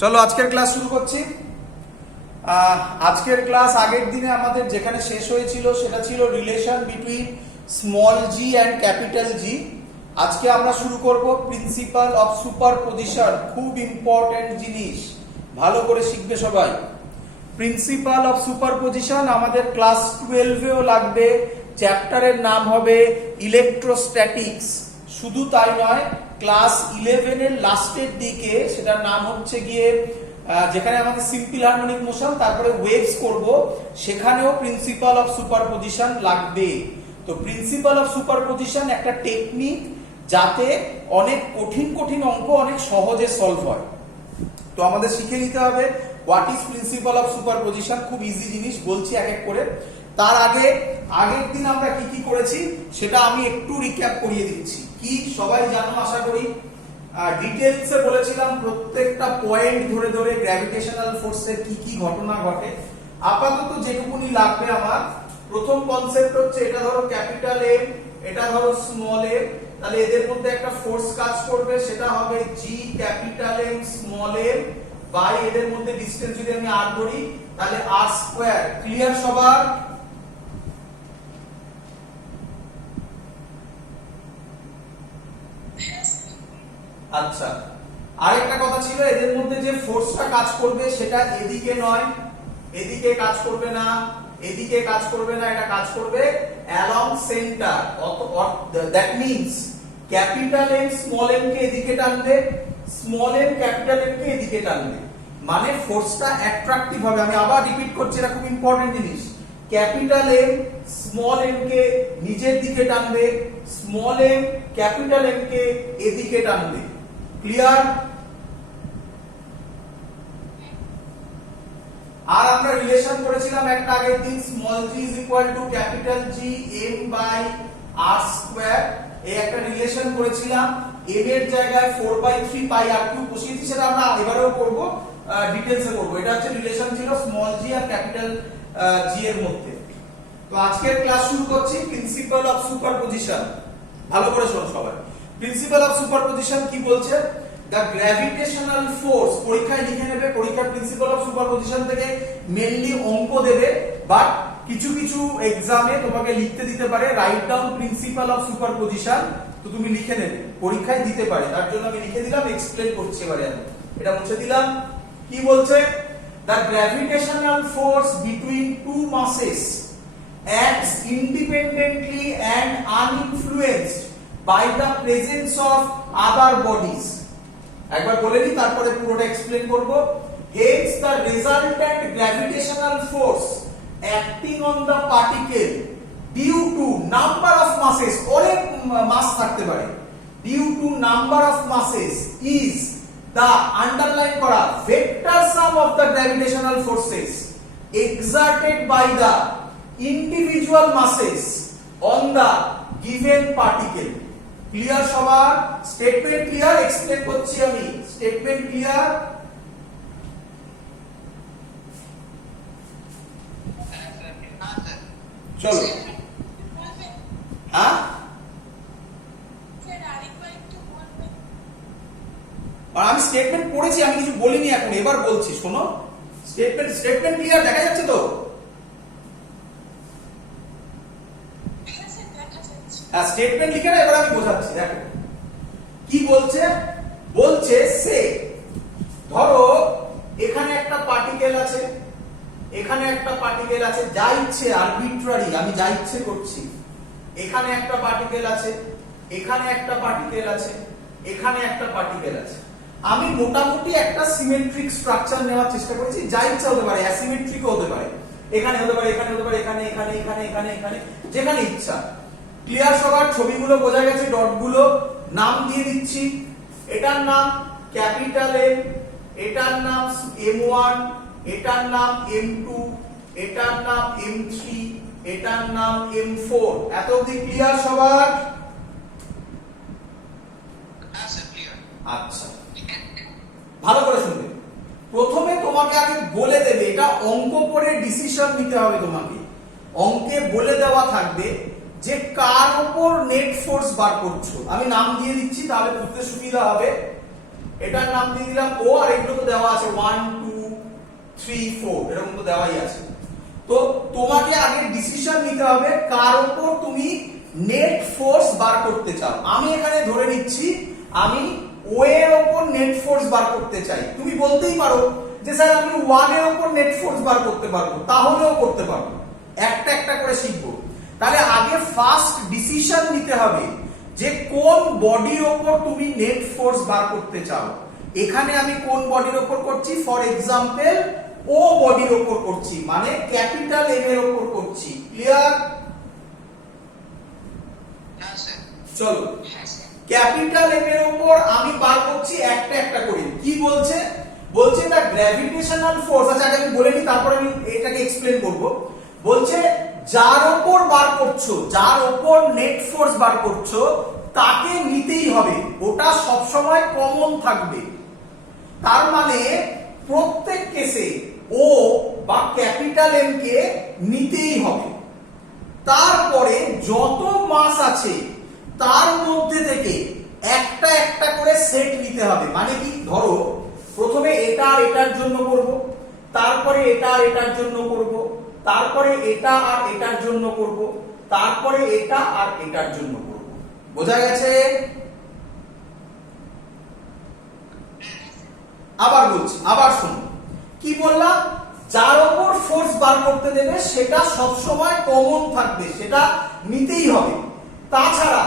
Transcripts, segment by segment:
চলো আজকের ক্লাস শুরু করছি। আজকের ক্লাস আগের দিনে আমাদের যেখানে শেষ হয়েছিল সেটা ছিল relation between small G and capital জি। আজকে আমরা শুরু করব প্রিন্সিপাল অফ সুপারপজিশন। খুব ইম্পর্টেন্ট জিনিস, ভালো করে শিখবে সবাই। প্রিন্সিপাল অফ সুপারপজিশন আমাদের ক্লাস 12-এও লাগবে। চ্যাপ্টারের নাম হবে ইলেকট্রোস্ট্যাটিক্স। শুধু তাই নয়, ক্লাস 11 এর লাস্টের দিকে সেটার নাম হচ্ছে গিয়ে যেখানে আমাদের সিম্পল হারমোনিক মোশন তারপরে ওয়েভস করব, সেখানেও প্রিন্সিপাল অফ সুপারপজিশন লাগবে। তো প্রিন্সিপাল অফ সুপারপজিশন একটা টেকনিক যাতে অনেক কঠিন কঠিন অঙ্ক অনেক সহজে সলভ হয়। তো আমাদের শিখে নিতে হবে what is principal of superposition. খুব ইজি জিনিস, বলছি এক এক করে। তার আগে আগের দিন আমরা কি কি করেছি সেটা আমি একটু রিক্যাপ করিয়ে দিচ্ছি। কি সবাই জানো আশা করি। ডিটেইলসে বলেছিলাম প্রত্যেকটা পয়েন্ট ধরে ধরে গ্র্যাভিটেশনাল ফোর্সের কি কি ঘটনা ঘটে। আপাতত যেটুকুনি লাগবে আমার, প্রথম কনসেপ্ট হচ্ছে এটা ধরো ক্যাপিটাল এম, এটা ধরো স্মল এম, তাহলে এদের মধ্যে একটা ফোর্স কাজ করবে, সেটা হবে G capital M small M by এদের মধ্যে ডিসটেন্স যদি আমি আর ধরি তাহলে আর স্কয়ার। ক্লিয়ার সবার? আচ্ছা, আরেকটা কথা ছিল, এদের মধ্যে যে ফোর্সটা কাজ করবে সেটা এদিকে নয়, এদিকে কাজ করবে না, এদিকে কাজ করবে না, এটা কাজ করবে along centre. That means capital M small M কে এদিকে টানবে, স্মল এম ক্যাপিটাল এম কে এদিকে টানবে, মানে ফোর্সটা অ্যাট্রাকটিভ হবে। আমি আবার রিপিট করছি, এটা খুব ইম্পর্টেন্ট জিনিস। ক্যাপিটাল এম স্মল এম কে নিচের দিকে টানবে, স্মল এম ক্যাপিটাল এম কে এদিকে টানবে। ক্লিয়ার? আর আমরা রিলেশন করেছিলাম একটা আগের দিন, small G is equal to capital G M by R square. এই একটা রিলেশন করেছিলাম। এম এর জায়গায় 4/3 পাই আর কিউব বসিয়েছি, সেটা আমরা এবারেও করব, ডিটেইলসে করব। এটা হচ্ছে রিলেশন ছিল স্মল জি আর ক্যাপিটাল জি এর মধ্যে। তো আজকের ক্লাস শুরু করছি প্রিন্সিপাল অফ সুপারপজিশন। ভালো করে শোনো সবাই। প্রিন্সিপাল অফ সুপারপজিশন কি বলছে? দ্য গ্র্যাভিটেশনাল ফোর্স, পরীক্ষায় লিখে নেবে, পরীক্ষার প্রিন্সিপাল অফ সুপারপজিশন থেকে মেইনলি অঙ্ক দেবে, বাট কিছু কিছু এক্সামে তোমাকে লিখতে দিতে পারে write down principal of superposition. তো তুমি লিখে নেবে, পরীক্ষায় দিতে পারে, তার জন্য আমি লিখে দিলাম, এক্সপ্লেন করছি এবারে আমি। এটা মুছে দিলাম। কি বলছে? The gravitational force between two masses acts independently and uninfluenced by the presence of other bodies. একবার বলে নি, তারপরে পুরোটা এক্সপ্লেন করব। Hence the resultant gravitational force acting on the particle due to number of masses, অনেক মাস থাকতে পারে, due to number of masses is the underline করা vector sum of the gravitational forces exerted by the individual masses on the given particle. Clear সবার? Statement clear? Explain করছি আমি। Statement clear? চলো। হ্যাঁ, আমি স্টেটমেন্ট পড়েছি, আমি কিছু বলিনি এখন, এবার বলছি শোনো। Statement clear? দেখা যাচ্ছে তো? হ্যাঁ, স্টেটমেন্ট লিখে না, এবার আমি বোঝাচ্ছি। দেখো কি বলছে। বলছে সে, ধরো এখানে একটা পার্টিকেল আছে, এখানে একটা পার্টিকেল আছে, যা ইচ্ছে আরবিট্রারি, আমি যা ইচ্ছে করছি। এখানে একটা পার্টিকেল আছে, এখানে একটা পার্টিকেল আছে, এখানে একটা পার্টিকেল আছে। আমি মোটামুটি একটা সিমেট্রিক স্ট্রাকচার নেওয়ার চেষ্টা করছি, যা ইচ্ছা হতে পারে, অ্যাসিমেট্রিকও হতে পারে, এখানে হতে পারে, এখানে হতে পারে, এখানে এখানে এখানে এখানে এখানে, যেখানে ইচ্ছা। ক্লিয়ার সবার? ছবিগুলো বোঝা গেছে? ডটগুলো নাম দিয়ে দিচ্ছি। এটার নাম ক্যাপিটাল এম, এটার নাম M1, এটার নাম M2, এটার নাম M3, এটার নাম M4। এত অবধি ক্লিয়ার সবার? আচ্ছা, ভালো করে শুনবে। প্রথমে তোমাকে আগে বলে দেবে, এটা অঙ্ক পড়ে ডিসিশন নিতে হবে তোমাকে। অঙ্কে বলে দেওয়া থাকবে যে কার উপর নেট ফোর্স বার করছো। আমি নাম দিয়ে দিচ্ছি, তাহলে বুঝতে সুবিধা হবে। এটার নাম দিয়ে দিলাম ও, আর এগুলো তো দেওয়া আছে 1 2 3 4 এরকম তো দেওয়াই আছে। তো তোমাকে আগে ডিসিশন নিতে হবে কার উপর তুমি নেট ফোর্স বার করতে চাও। আমি এখানে ধরে নিচ্ছি আমি ও এর উপর নেট ফোর্স বার করতে চাই। তুমি বলতেই পারো যে স্যার আমি 1 এর উপর নেট ফোর্স বার করতে পারবো, তাহলেও করতে পারবো, একটা একটা করে শিখবো। তাহলে আগে ফার্স্ট ডিসিশন নিতে হবে যে কোন বডির উপর তুমি নেট ফোর্স বার করতে চাও। এখানে আমি কোন বডির উপর করছি, ফর এক্সাম্পল ও বডির উপর করছি, মানে ক্যাপিটাল এম এর উপর করছি। ক্লিয়ার? চলো ক্যাপিটাল এম এর উপর আমি বার করছি একটা একটা করে। কি বলছে? বলছে দা গ্র্যাভিটেশনাল ফোর্স। আচ্ছা আগে আমি বলে নিই, তারপর আমি এটাকে এক্সপ্লেন করব। বলছে যার উপর বার করছো, যার উপর নেট ফোর্স বার করছো তাকে নিতেই হবে, ওটা সব সময় কমন থাকবে। তার মানে প্রত্যেক কেসে ও বা ক্যাপিটাল এম কে নিতেই হবে। তারপরে যত মাস আছে তার মধ্যে থেকে একটা একটা করে সেট নিতে হবে। মানে কি, ধরো প্রথমে এটা আর এটার জন্য করব, তারপরে এটা আর এটার জন্য করব, তারপরে এটা আর এটার জন্য করব, তারপরে এটা আর এটার জন্য করব। বোঝা গেছে? আবার বলছি, আবার শুনুন কি বললাম। যার উপর ফোর্স বার করতে দেবে সেটা সব সময় কমন থাকবে, সেটা নিতেই হবে। তাছাড়া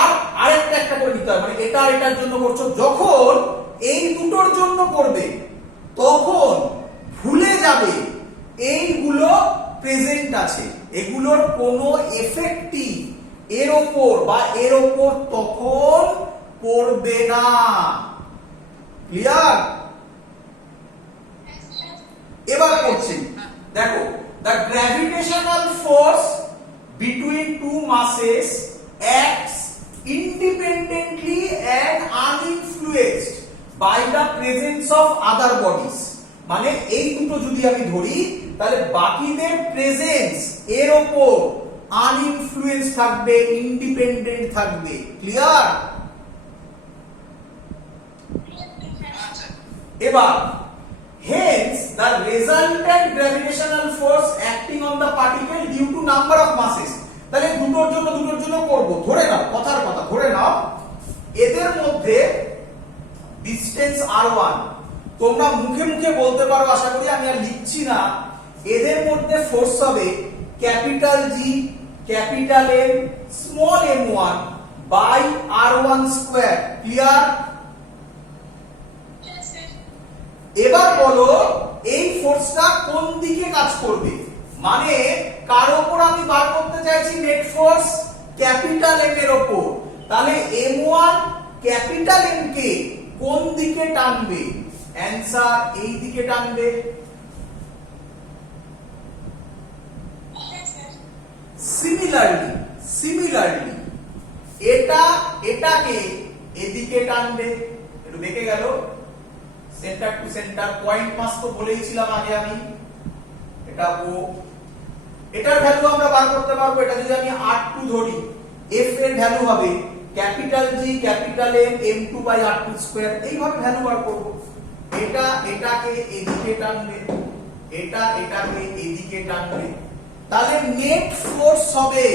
আর আরেকটা একটা করে নিতে হবে, মানে এটা আর এটার জন্য করছো, যখন এই দুটোর জন্য করবে তখন ভুলে যাবে এইগুলো প্রেজেন্ট আছে, এগুলোর কোনো এফেক্টই এর ওপর বা এর ওপর তখন পড়বে না। ক্লিয়ার? এবার করছি, দেখো the gravitational force between two masses acts independently and uninfluenced by the presence of other bodies। মানে এই দুটো যদি আমি ধরি তাহলে বাকিদের প্রেজেন্স এর উপর আনইনফ্লুয়েন্স থাকবে, ইন্ডিপেন্ডেন্ট থাকবে। ক্লিয়ার? এবার hence the resultant gravitational force acting on the particle due to number of masses। তাহলে দুটোর জন্য করব, ধরে নাও, কথার কথা ধরে নাও এদের মধ্যে ডিসটেন্স r1, তোমরা মুখে মুখে বলতে পারো, আশা করি আমি আর লিখছি না। এদের মধ্যে ফোর্স হবে capital G capital M small m1 by r1 square. Clear? এবার বলো এই ফোর্সটা কোন দিকে কাজ করবে, মানে কার উপর আমি বার করতে চাইছি নেট ফোর্স, ক্যাপিটাল এম এর উপর। তাহলে m1 ক্যাপিটাল এম কে কোন দিকে টানবে? অ্যানসার এই দিকে টানবে। সিমিলারলি এটাকে এদিকে টানবে। একটু দেখে গেল, সেন্টার টু সেন্টার পয়েন্ট মাস তো বলেইছিলাম আগে আমি, এটা ও। এটার ভ্যালু আমরা বার করতে পারবো। এটা যদি আমি r2 ধরি, f এর ভ্যালু হবে capital G capital M m2 by r2 square. এইভাবে ভ্যালু বার করব। এটা এটাকে এদিকে টানবে, এটা এটাকে এদিকে টানবে। তাহলে নেট ফোর্স হবে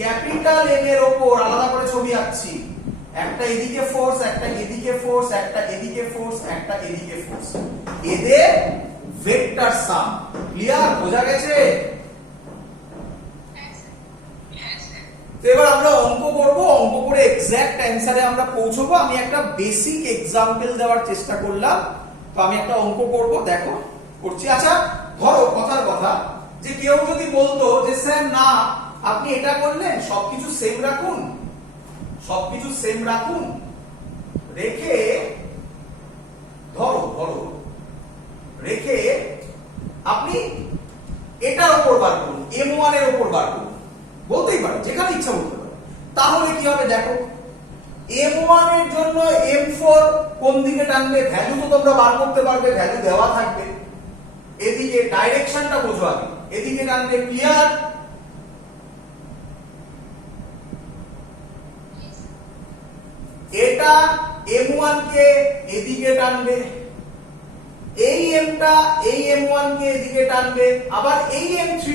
ক্যাপিটাল এম এর উপর, আলাদা করে ছবি আঁকছি, একটা এদিকে ফোর্স, একটা এদিকে ফোর্স, একটা এদিকে ফোর্স, একটা এদিকে ফোর্স, এদের ভেক্টর সাম। ক্লিয়ার? বোঝা গেছে? তো এবার আমরা অঙ্ক করব, অঙ্ক করে এক্সাক্ট অ্যানসারে আমরা পৌঁছবো। আমি একটা বেসিক এক্সাম্পল দেওয়ার চেষ্টা করলাম, তো আমি একটা অঙ্ক করব, দেখো করছি। আচ্ছা ধরো কথার কথা যে কেউ যদি বলতো যে স্যার না আপনি এটা করলেন, সবকিছু সেম রাখুন, সবকিছু সেম রাখুন, রেখে ধরো রেখে আপনি এটার উপর বার করুন, m1 এর উপর বার করুন, বলতেই পারো, যেখানে ইচ্ছা বলতে পারো। তাহলে কি হবে দেখো, m1 এর জন্য m4 কোন দিকে টানবে, ভ্যালু তো তোমরা বার করতে পারবে, ভ্যালু দেওয়া থাকবে। এদিকে ডাইরেকশনটা বোঝো আগে, এদিকে টানবে। ক্লিয়ার? এটা m1 কে এদিকে টানবে, এই m এই m1 কে এদিকে টানবে, আবার এই m3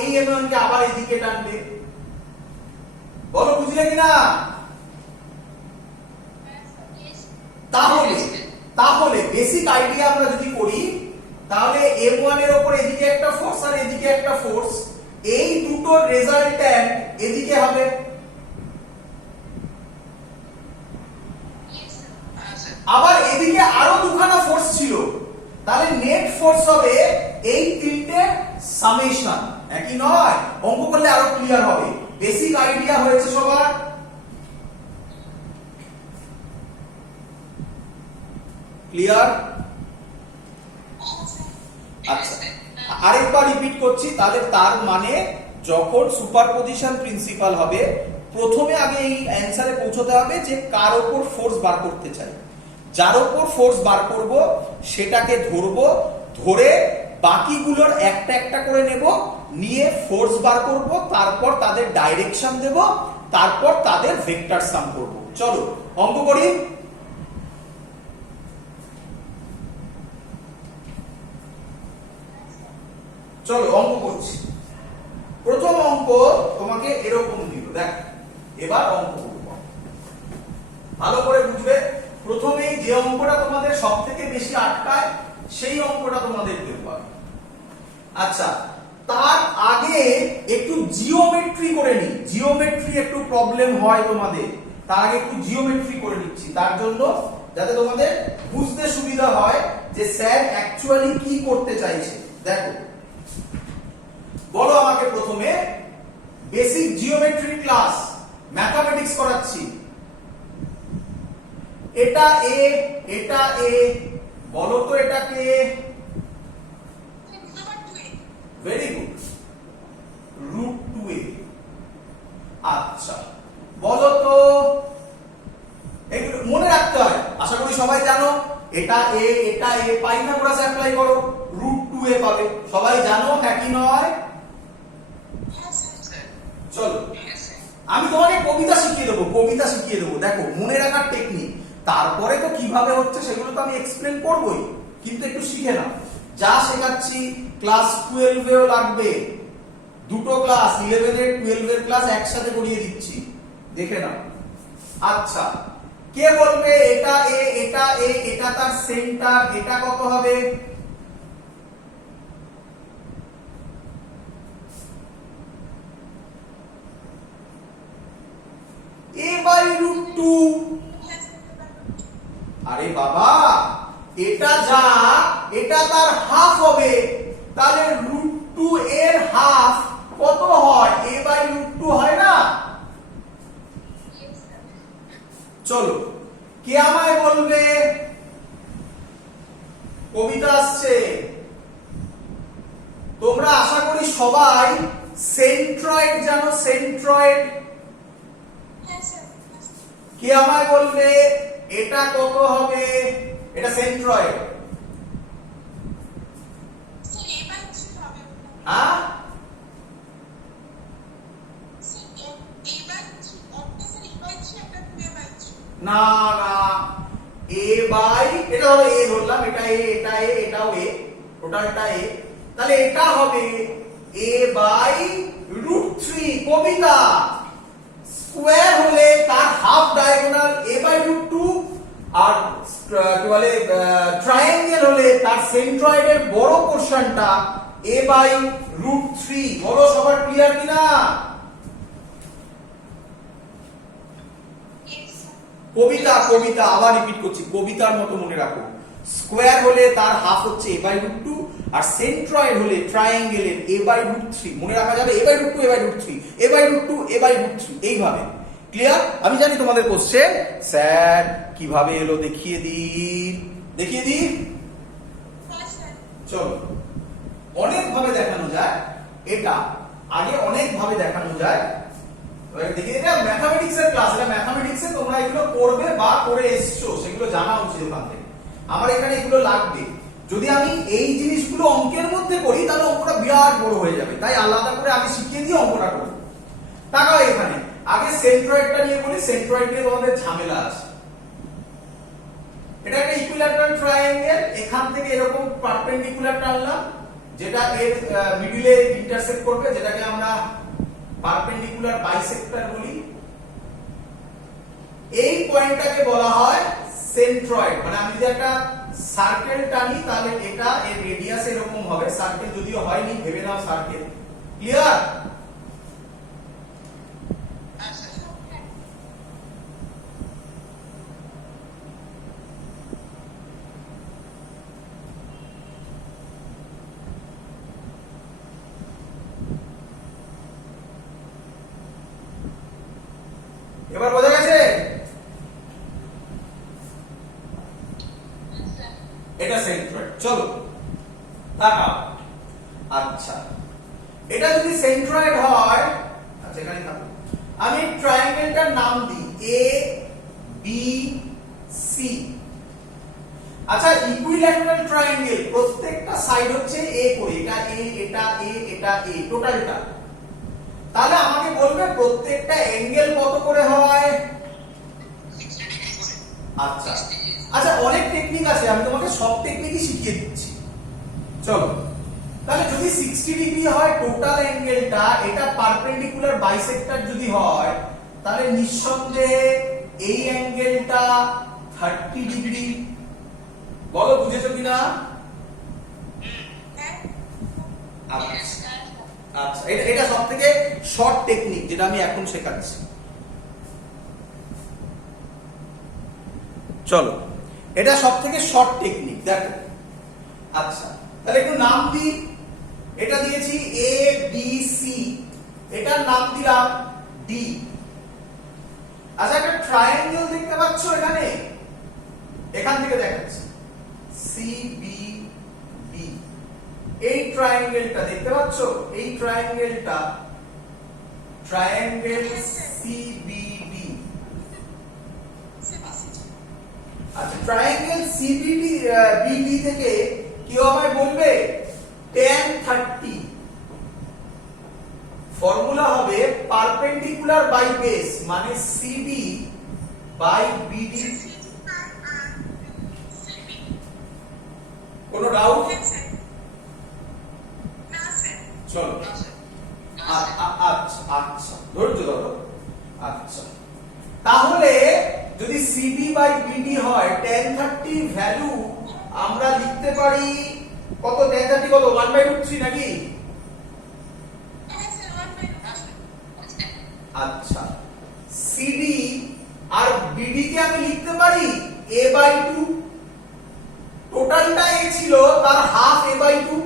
এই m1 কে আবার এদিকে টানবে। বলো বুঝলে কিনা? তাহলে তাহলে বেসিক আইডিয়া আমরা যদি করি, তাহলে m1 এর উপর এদিকে একটা ফোর্স আর এদিকে একটা ফোর্স, এই দুটোর রেজাল্ট্যান্ট এদিকে হবে। আবার এদিকে আরো দুখানা ফোর্স ছিল, তাহলে নেট ফোর্স হবে এই তিনটে সামেশন। একই নয়? অঙ্ক করলে আরো ক্লিয়ার হবে। বেসিক আইডিয়া হয়েছে সবার? ক্লিয়ার? আচ্ছা, আরেকবার রিপিট করছি। তাহলে তার মানে যখন সুপারপজিশন প্রিন্সিপাল হবে, প্রথমে আগে এই অ্যানসারে পৌঁছতে হবে যে কার উপর ফোর্স বার করতে চাই। যার উপর ফোর্স বার করব সেটাকে ধরবো, ধরে বাকিগুলোর একটা একটা করে নেব, নিয়ে ফোর্স বার করব, তারপর তাদের ডাইরেকশন দেব, তারপর তাদের ভেক্টর সাম করব। চলো অঙ্ক করি। চলো অঙ্ক করছি। প্রথম অঙ্ক তোমাকে এরকম দিল, দেখ এবার অঙ্ক করব, ভালো করে বুঝবে। প্রথমেই যে অঙ্কটা তোমাদের সবথেকে বেশি আটকায় সেই অঙ্কটা তোমাদের দেব। আচ্ছা, তার আগে একটু জিওমেট্রি করে নি। জিওমেট্রি একটু প্রবলেম হয় তোমাদের, তার আগে একটু জিওমেট্রি করে নিচ্ছি, তার জন্য যাতে তোমাদের বুঝতে সুবিধা হয় যে স্যার অ্যাকচুয়ালি কি করতে চাইছে। দেখো, বলো আমাকে প্রথমে বেসিক জিওমেট্রি ক্লাস, ম্যাথমেটিক্স করাচ্ছি। এটা এ, এটা এ, বলো তো এটা কে? Very good, √2a। আচ্ছা, বলো তো, এগুলো মনে রাখতে হয়, আশা করি সবাই জানো। এটা এ, এটা এ, পাইথাগোরাস অ্যাপ্লাই করো, √2a পাবে। সবাই জানো, হ্যাঁ কি নয়? চলো আমি তোমাকে কবিতা শিখিয়ে দেবো, কবিতা শিখিয়ে দেবো। দেখো মনে রাখার টেকনিক, তারপরে তো কিভাবে হচ্ছে সেগুলো তো আমি এক্সপ্লেন করবোই, কিন্তু একটু শিখে নাও। যা শেখাচ্ছি ক্লাস 12 এও লাগবে। দুটো ক্লাস, 11 এর 12 এর ক্লাস একসাথে করিয়ে দিচ্ছি, দেখে নাও। আচ্ছা, কে বলবে এটা এ, এটা এ, এটা তার সেন্টার, এটা কত হবে? a/√2। আরে বাবা, এটা যা, এটা তার হাফ হবে, তাহলে √2 এর হাফ কত হয়? a/√2 হয় না? চলো, কে আমায় বলবে? কবিতা আসছে। তোমরা আশা করি সবাই সেন্ট্রয়েড জানো, সেন্ট্রয়েড। কে আমায় বলবে এটা কত হবে? এটা সেন্ট্রয়েড। হ্যাঁ, না না, এটা হবে a ধরলাম, এটা a, এটা a, এটাও a, টোটাল এটা a, তাহলে এটা হবে a/√3। কবিতা, স্কয়ার হলে তার হাফ ডায়াগোনাল a/√2, আর কি বলে ট্রায়াঙ্গেল হলে তার সেন্ট্রয়েডের বড় পোরশনটা a/√3। বলো সবার ক্লিয়ার কিনা? কবিতা, কবিতা আবার রিপিট করছি, কবিতার মতো মনে রাখো। স্কয়ার হলে তার হাফ হচ্ছে a/√2, আর সেন্ট্রয়েড হলে ট্রায়াঙ্গেলের a/√3। মনে রাখা যাবে a/√2, a/√3, a/√2, a/√3, এইভাবে। ক্লিয়ার? আমি জানি তোমাদের কোশ্চেন স্যার কিভাবে এলো, দেখিয়ে দিই, দেখিয়ে দিই। চলো, অনেক ভাবে দেখানো যায় এটা, আগে অনেক ভাবে দেখানো যায়। দেখিয়ে দিই, ম্যাথমেটিক্স এর ক্লাস, এটা ম্যাথমেটিক্সে তোমরা এগুলো করবে বা করে এসছো, সেগুলো জানা উচিত ওখান থেকে। আমার এখানে এগুলো লাগবে। যদি আমি এই জিনিসগুলো অঙ্কের মধ্যে করি তাহলে অঙ্কটা বিরাট বড় হয়ে যাবে, তাই আলাদা করে আমি শিখিয়ে দিয়ে অঙ্কটা করব। তাকাও এখানে, আগে সেন্ট্রয়েডটা নিয়ে বলি, সেন্ট্রয়েড নিয়ে তোমাদের ঝামেলা আছে। এটা একটা ইকুইল্যাটারাল ট্রায়াঙ্গেল, এখান থেকে এরকম পারপেন্ডিকুলার টানলাম যেটা এর মিডলে ইন্টারসেক্ট করবে, যেটাকে আমরা পারপেন্ডিকুলার বাইসেক্টর বলি। এই পয়েন্টটাকে বলা হয় সেন্ট্রয়েড। মানে আমি যদি একটা সার্কেল টানি তাহলে এটা এর রেডিয়াস এরকম হবে, সার্কেল যদিও হয়নি, ভেবে নাও সার্কেল। ক্লিয়ার? এবার বোঝা গেছে? এটা সেন্ট্রয়েড। চলো তাকাও। আচ্ছা, এটা যদি সেন্ট্রয়েড হয়, আচ্ছা এখানে থাকো, আমি ট্রায়াঙ্গেলটার নাম দিই এ বি সি। আচ্ছা, ইকুইল্যাটারাল ট্রায়াঙ্গেল প্রত্যেকটা সাইড হচ্ছে এ করে, এটা এ, এটা এ, এটা এ, টোটালটা। তাহলে আমাকে বলবে প্রত্যেকটা অ্যাঙ্গেল কত করে হয়? 60 ডিগ্রি করে। আচ্ছা আচ্ছা, অনেক টেকনিক আছে, আমি তোমাকে সব টেকনিকই শিখিয়ে দিচ্ছি। চলো, তাহলে যদি 60 ডিগ্রি হয় টোটাল অ্যাঙ্গেলটা, এটা পারপেন্ডিকুলার বাইসেক্টর যদি হয়, তাহলে নিঃসন্দেহে এই অ্যাঙ্গেলটা 30 ডিগ্রি। বলো বুঝেছো কিনা? আচ্ছা, এটা সবথেকে শর্ট টেকনিক যেটা আমি এখন শেখাচ্ছি। চলো, এটা সবথেকে শর্ট টেকনিক, দেখো। আচ্ছা, তাহলে একটু নাম দিই। এটা দিয়েছি এ বি সি, এটার নাম দিলাম ডি। আচ্ছা, একটা ট্রায়াঙ্গেল দেখতে পাচ্ছ এখানে, এখান থেকে দেখাচ্ছি সি বি ডি। এই ট্রায়াঙ্গেলটা দেখতে পাচ্ছ, এই ট্রায়াঙ্গেলটা ট্রায়াঙ্গেল সিবিডি। আচ্ছা, ট্রায়াঙ্গেল সিবিডি বিডি থেকে কি আমায় বলবে? tan 30। ফর্মুলা হবে পারপেন্ডিকুলার বাই বেস, মানে সিডি বাই বিডি। কোনো ডাউট? চলো, আচ্ছা ধৈর্য ধরো। আচ্ছা, তাহলে যদি সিবি বাই বিডি হয়, tan 30 ভ্যালু আমরা লিখতে পারি কত? tan 30 কত? 1/√3 নাকি? আচ্ছা, সিডি আর বিডি কে আমি লিখতে পারি a/2। টোটালটা এ ছিল, তার হাফ a/2।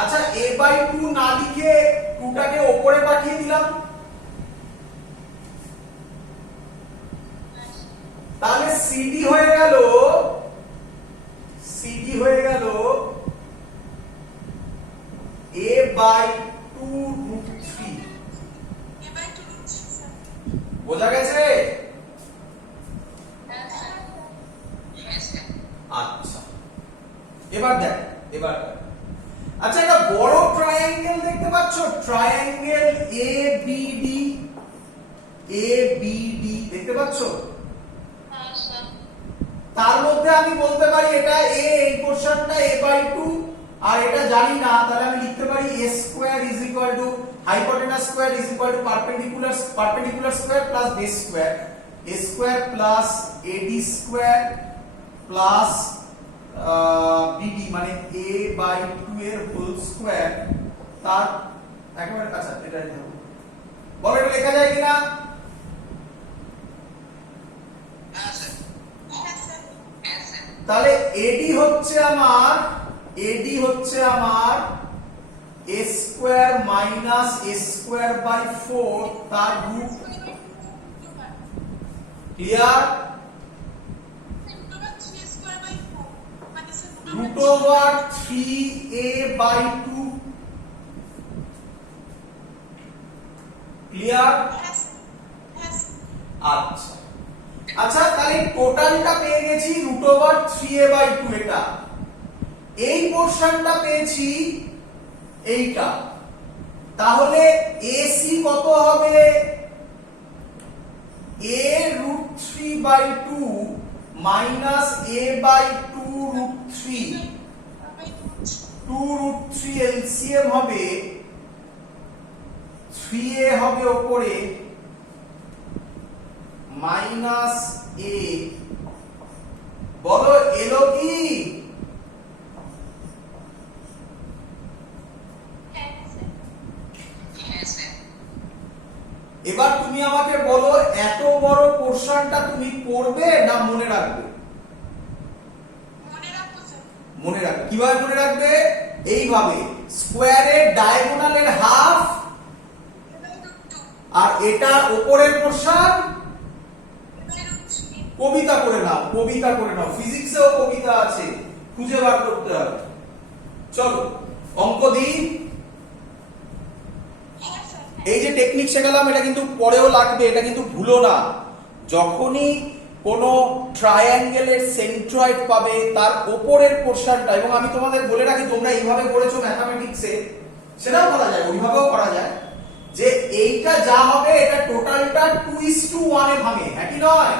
আচ্ছা, a/2 না লিখে 2টাকে উপরে পাঠিয়ে দিলাম, তাহলে সিডি হয়ে গেল a/2√3। বোঝা গেছে? আচ্ছা, এবার দেখ, আচ্ছা, একটা বড় ট্রায়াঙ্গেল দেখতে পাচ্ছ, ট্রায়াঙ্গেল এবিডি। দেখতে পাচ্ছ? তার মধ্যে আমি বলতে পারি এটা এ, এই পোরশনটা a/2, আর এটা জানি না, তাহলে আমি লিখতে পারি a square is equal two hypotenuse square is equal two perpendicular square plus base square, a square plus ad square plus bd, মানে a/2 এর হোল স্কয়ার, তার একেবারে। আচ্ছা, এটা লিখব, বলো এটা লেখা যায় কিনা? তাহলে এডি হচ্ছে আমার a square minus a square by 4 তার রুট। ক্লিয়ার? √3a/2। ক্লিয়ার? আচ্ছা আচ্ছা, তাহলে টোটালটা পেয়ে গেছি √3a/2, এটা। এই পোরশনটা পেয়েছি এইটা, তাহলে AC কত হবে? a root 3 by 2 minus a by 2 root 3 2 root 3 LCM হবে 3a হবে উপরে মাইনাস a বলো এলো কি? এবার তুমি আমাকে বলো এত বড় পোরশনটা তুমি করবে না মনে রাখবে? মনে রাখবে। কিভাবে মনে রাখবে? এইভাবে স্কোয়ারের ডায়াগোনালের হাফ আর এটা উপরের পোরশন কবিতা করে নাও, কবিতা করে নাও। ফিজিক্সেও কবিতা আছে, খুঁজে বার করতে হবে। চলো অঙ্ক দিই। এই যে টেকনিক শেখালাম এটা কিন্তু পরেও লাগবে, এটা কিন্তু ভুলো না। যখনই কোনো ট্রায়াঙ্গেলের সেন্ট্রয়েড পাবে তার উপরের পোরশনটা, এবং আমি তোমাদের বলে রাখি তোমরা এইভাবে করেছো ম্যাথমেটিক্সে, সেটাও করা যায়, ওইভাবেও করা যায়, যে এইটা যা হবে এটা টোটালটা 2:1 এ ভাঙে, হ্যাঁ কি নয়?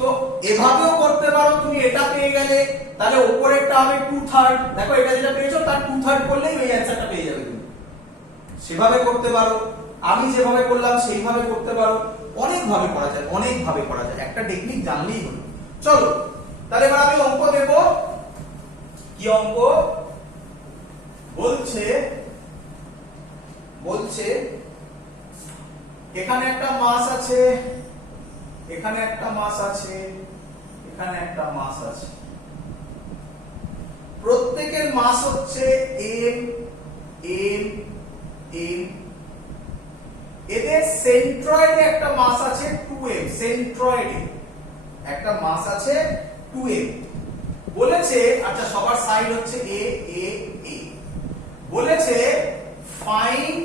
তো এভাবেও করতে পারো তুমি। এটা পেয়ে গেলে তাহলে উপরেরটা হবে 2/3, দেখো এটা যেটা পেয়েছো তার 2/3 করলেই ওই অ্যানসারটা পেয়ে যাবে তুমি। সেভাবে করতে পারো, আমি যেভাবে করলাম সেইভাবে করতে পারো। অনেক ভাবে করা যায়, অনেক ভাবে করা যায়, একটা টেকনিক জানলেই হলো। চলো তাহলে এবার আমি অঙ্ক দেব। কি অঙ্ক বলছে? বলছে এখানে একটা মাস আছে, এখানে একটা মাস আছে, এখানে একটা মাস আছে, প্রত্যেকের মাস হচ্ছে m m m। এদের সেন্ট্রয়েডে একটা মাস আছে 2m, সেন্ট্রয়েডে একটা মাস আছে 2m। বলেছে, আচ্ছা সবার সাইড হচ্ছে a a a। বলেছে find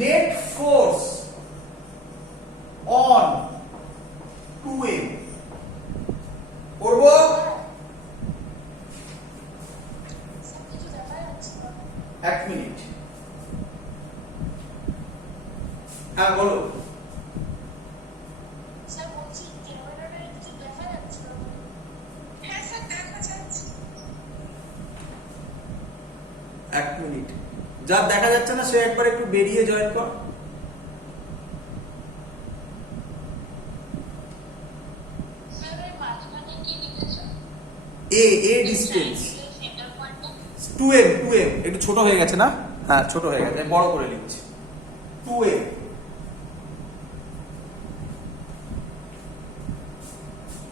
net force on 2m। করব? এক মিনিট। হ্যাঁ বলো। এক মিনিট, যার দেখা যাচ্ছে না সে একবার একটু বেরিয়ে জয়েন কর। এ এ ডিসটেন্স 2m, 2m একটু ছোট হয়ে গেছে না? হ্যাঁ ছোট হয়ে গেছে, বড় করে লিখছি 2m।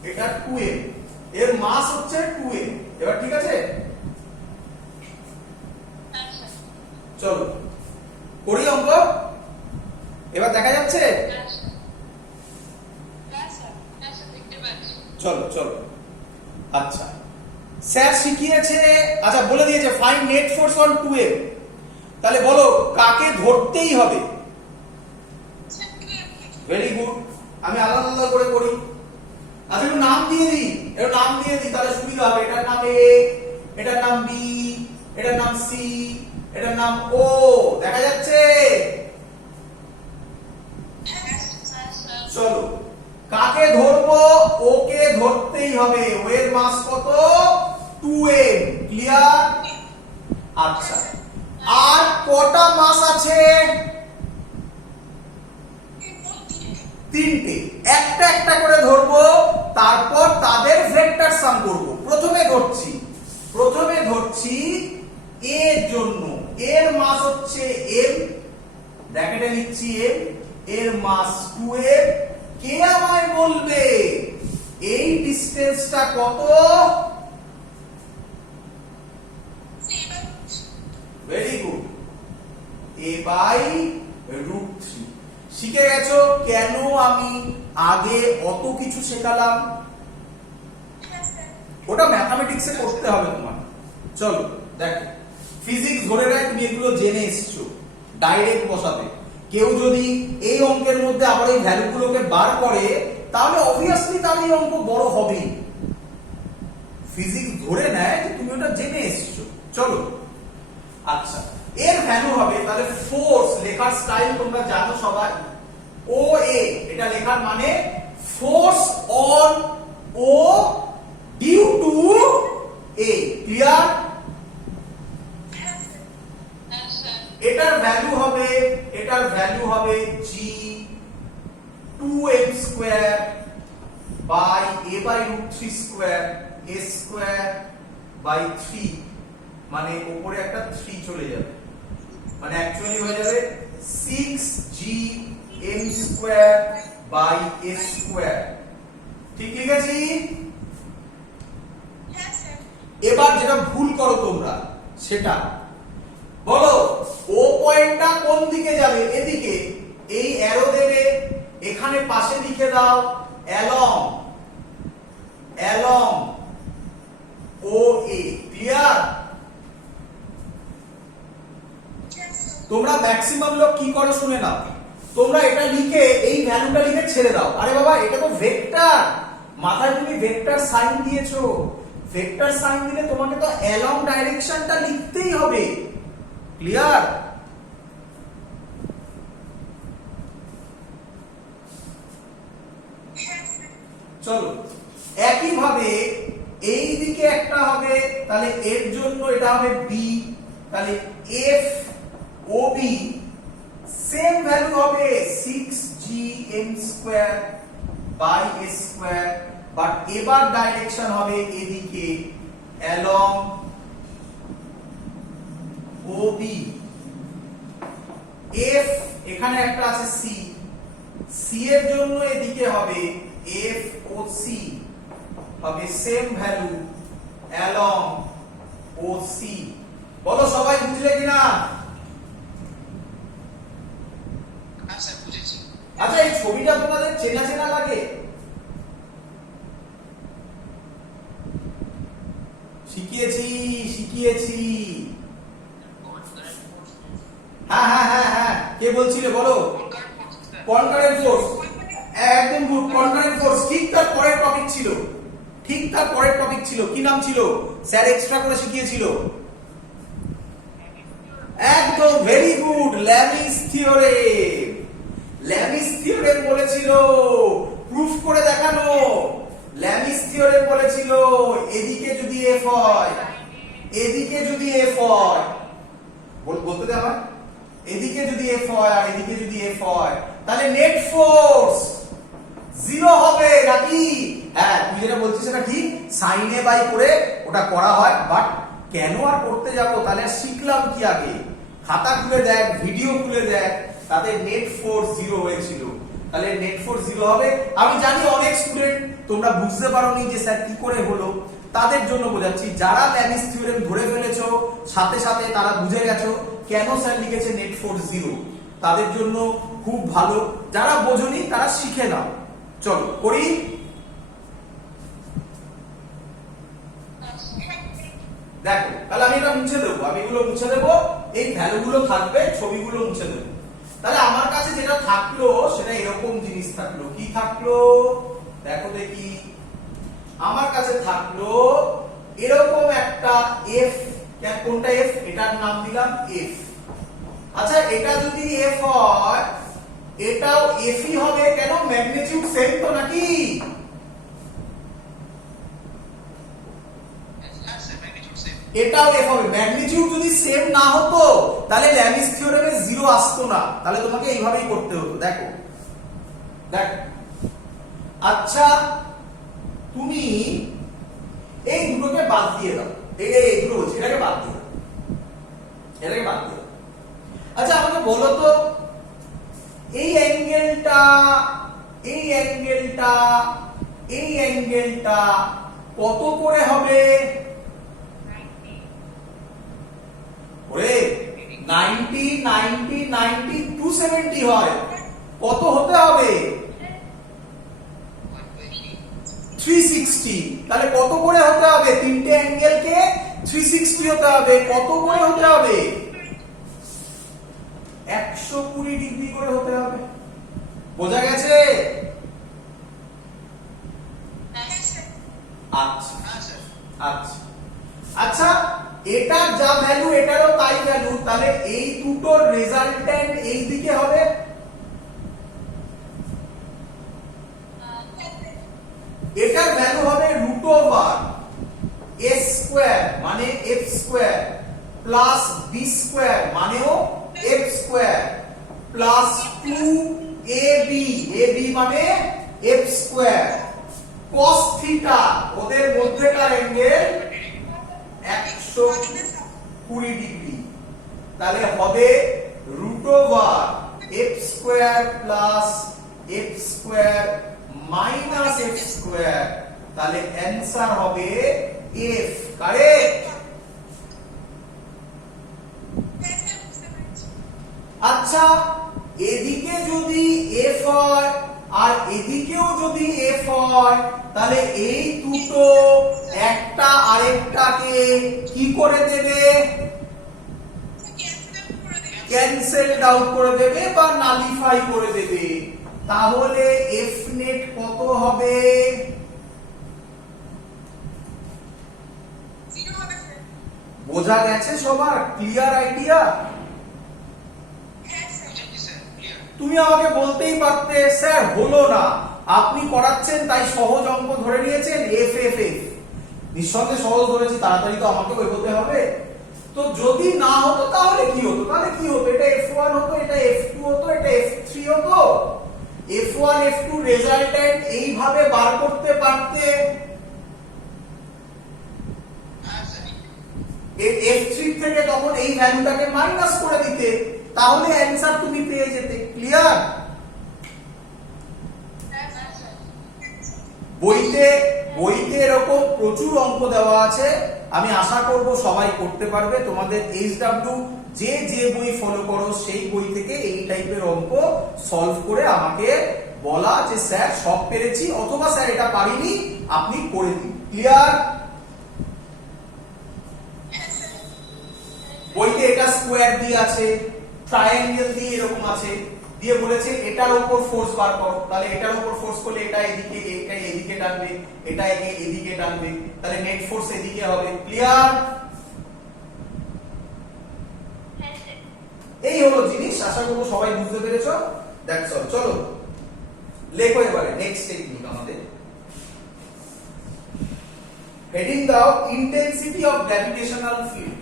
এটা 2m, এর মাস হচ্ছে 2m। এবার ঠিক আছে, চলো করি অঙ্ক। এবার দেখা যাচ্ছে? চলো চলো। আচ্ছা স্যার শিখিয়েছে, আচ্ছা বলে দিয়েছে find net force on 2m। তাহলে বলো কাকে ধরতেই হবে? ভেরি গুড, আমি আলাদা আলাদা করে করি। আচ্ছা একটু নাম দিয়ে দিই, একটু নাম দিয়ে দিই তাহলে সুবিধা হবে। এটার নাম a, এটার নাম b, এটার নাম c, এটার নাম o। দেখা যাচ্ছে? চলো কাকে ধরবো? ওকে ধরতেই হবে। ও এর মাস কত? 2m। ক্লিয়ার? আচ্ছা আর কটা মাস আছে? তিনটে। একটা একটা করে ধরবো, তারপর তাদের ভেক্টর সাম করব। প্রথমে ধরছি a এর জন্য, এর মাস হচ্ছে m, ব্র্যাকেটে লিখছি m, এর মাস 2m। কে আমায় বলবে এই ডিসটেন্সটা কত? Very good, a by √3। শিখে গেছো কেন আমি আগে অত কিছু শেখালাম? ওটা ম্যাথমেটিক্সে করতে হবে তোমার। চলো দেখো, ফিজিক্স ধরে রাখ তুমি এগুলো জেনে এসছো, ডাইরেক্ট বসাবে। কেউ যদি এই অঙ্কের মধ্যে আবার এই ভ্যালুগুলোকে বার করে তাহলে অবভিয়াসলি তার এই অঙ্ক বড় হবেই। ফিজিক্স ধরে নেয় যে তুমি ওটা জেনে এসছো। চলো আচ্ছা এর ভ্যালু হবে, তাহলে ফোর্স লেখার স্টাইল তোমরা জানো সবাই, ও এ, এটা লেখার মানে force on O due to A. Clear? এটার ভ্যালু হবে G 2m square by a by √3 square a square by 3, মানে উপরে একটা 3 চলে যাবে, মানে অ্যাকচুয়ালি হয়ে যাবে 6gm square by a square. ঠিক লিখেছি? এবার যেটা ভুল করো তোমরা সেটা বলো, ও পয়েন্টটা কোন দিকে যাবে? এদিকে। এই অ্যারো দেবে, এখানে পাশে লিখে দাও অ্যালং ও এ। ক্লিয়ার? তোমরা ম্যাক্সিমাম লোক কি করো শুনে নাও, তোমরা এটা লিখে এই ভ্যালুটা লিখে ছেড়ে দাও। আরে বাবা, এটা তো ভেক্টর, মাথায় তুমি ভেক্টর সাইন দিয়েছো, ভেক্টর সাইন দিলে তোমাকে তো অ্যালং ডাইরেকশনটা লিখতেই হবে। ক্লিয়ার? চলো, একই ভাবে এই দিকে একটা হবে, তাহলে এর জন্য এটা হবে বি, তাহলে F O B same value হবে 6gm square by a square, but এবার ডাইরেকশন হবে এদিকে অ্যালং OB। F এখানে একটা আছে C, C এর জন্য এদিকে হবে FOC, হবে সেম ভ্যালু অ্যালং OC। বলো সবাই বুঝলে কিনা? আচ্ছা বুঝেছি। আচ্ছা, এই ছবিটা তোমাদের চেনা চেনা লাগে? শিখিয়েছি। হ্যাঁ, কে বলছিলে বলো? কনকারেন্ট ফোর্স, একদম গুড। কনকারেন্ট ফোর্স ঠিক তার পরের টপিক ছিল, কি নাম ছিল? স্যার এক্সট্রা করে শিখিয়েছিল। একদম ভেরি গুড, ল্যামিস থিওরেম বলেছিল, প্রুফ করে দেখানো। ল্যামিস থিওরেম বলেছিল এদিকে যদি এফ হয়, বলতে দে আমার, এদিকে যদি এফ হয় আর এদিকে যদি এফ হয়, তাহলে নেট ফোর্স 0 হবে নাকি? হ্যাঁ, তুই যেটা বলছিস সেটা ঠিক, সাইনে বাই করে ওটা করা হয়, বাট কেন আর করতে যাব? তাহলে শিখলাম কি আগে? খাতা খুলে দেখ, ভিডিও খুলে দেখ, তাতে নেট ফোর্স 0 হয়েছিল। তাহলে নেট ফোর্স 0 হবে। আমি জানি অনেক স্টুডেন্ট তোমরা বুঝতে পারোনি যে স্যার কি করে হলো, তাদের জন্য বোঝাচ্ছি। যারা ল্যামিস থিওরেম ধরে ফেলেছো সাথে সাথে, তারা বুঝে গেছো কেন স্যার লিখেছে নেট ফোর্স 0, তাদের জন্য খুব ভালো। যারা বোঝনি তারা শিখে নাও। চলো করি। দেখো, তাহলে আমি এটা মুছে দেবো, এই ভ্যালুগুলো থাকবে, ছবিগুলো মুছে দেবো। তাহলে আমার কাছে যেটা থাকলো সেটা এরকম জিনিস থাকলো। কি থাকলো দেখো দেখি, আমার কাছে থাকলো এরকম একটা এফ। কোনটা এফ? এটার নাম দিলাম এফ। আচ্ছা, এটা যদি এফ হয়, এটাও এফই হবে। কেন? ম্যাগনিটিউড সেম তো নাকি? এটাও এফ হবে। ম্যাগনিটিউড যদি সেম না হতো তাহলে ল্যামিস থিওরেমে 0 আসতো না, তাহলে তোমাকে এইভাবেই করতে হতো। দেখো, আচ্ছা তুমি এই দুটোকে বাদ দিয়ে দাও, এই দুটো বলছি, এটাকে বাদ দিয়ে দাও। আচ্ছা আমাকে বলো তো, এই অ্যাঙ্গেলটা কত করে হবে? ওরে 90 270 হয়। কত হতে হবে? 360। তাহলে কত করে হতে হবে? তিনটে অ্যাঙ্গেলকে 360 হতে হবে। কত করে হতে হবে? 120 ডিগ্রি করে হতে হবে। বোঝা গেছে? আচ্ছা, এটা যা ভ্যালু এটারও তাই ভ্যালু, তাহলে তাহলে এই দুটোর রেজাল্ট্যান্ট এই দিকে হবে এটার ভ্যালু হবে রুট ওভার a স্কয়ার মানে f square plus b square মানেও f square plus 2ab ab মানে f স্কয়ার cos থিটা ওদের মধ্যেকার অ্যাঙ্গেল 120 ডিগ্রি তাহলে হবে root over f square plus f square minus f square তাহলে answer হবে f correct আচ্ছা এদিকে যদি f হয় আর এদিকেও যদি f হয় তাহলে এই দুটো একটা আরেকটাকে কি করে দেবে ক্যান্সেলড আউট করে দেবে বা নালিফাই করে দেবে তাহলে f নেট কত হবে বোঝা গেছে সবার ক্লিয়ার আইডিয়া তুমি আমাকে বলতেই পারতে স্যার হলো না আপনি করাচ্ছেন তাই সহজ অঙ্ক ধরে নিয়েছেন এফ এফ এফ নিঃসন্দেহে সহজ ধরেছি তাড়াতাড়ি তো আমাকে এগোতে হবে তো যদি না হতো তাহলে কি হতো এটা f1 হতো এটা f2 হতো এটা f3 হতো f1 f2 রেজাল্ট্যান্ট এইভাবে বার করতে পারতে f3 থেকে তখন এই ভ্যালুটাকে মাইনাস করে দিতে তাহলে অ্যানসার তুমি পেয়ে যেতে ক্লিয়ার বইতে এরকম প্রচুর অঙ্ক দেওয়া আছে আমি আশা করব সবাই করতে পারবে তোমাদের এইচডব্লিউ যে বই ফলো করো সেই বই থেকে এই টাইপের অঙ্ক সলভ করে আমাকে বলা যে স্যার সব পেরেছি অথবা স্যার এটা পারিনি আপনি করে দিন ক্লিয়ার বইতে এটা স্কোয়ার দিয়ে আছে ট্রায়াঙ্গেল দিয়ে এরকম আছে দিয়ে বলেছে এটার উপর ফোর্স বার করো তাহলে এটার উপর ফোর্স করলে এটা এদিকে টানবে এটা এদিকে টানবে তাহলে নেট ফোর্স এদিকে হবে ক্লিয়ার এই হলো জিনিস আশা করব সবাই বুঝতে পেরেছো দ্যাটস অল চলো লেখো এবারে নেক্সট টেকনিক আমাদের হেডিং দাও intensity of gravitational field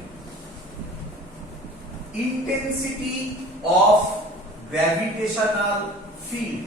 intensity of gravitational field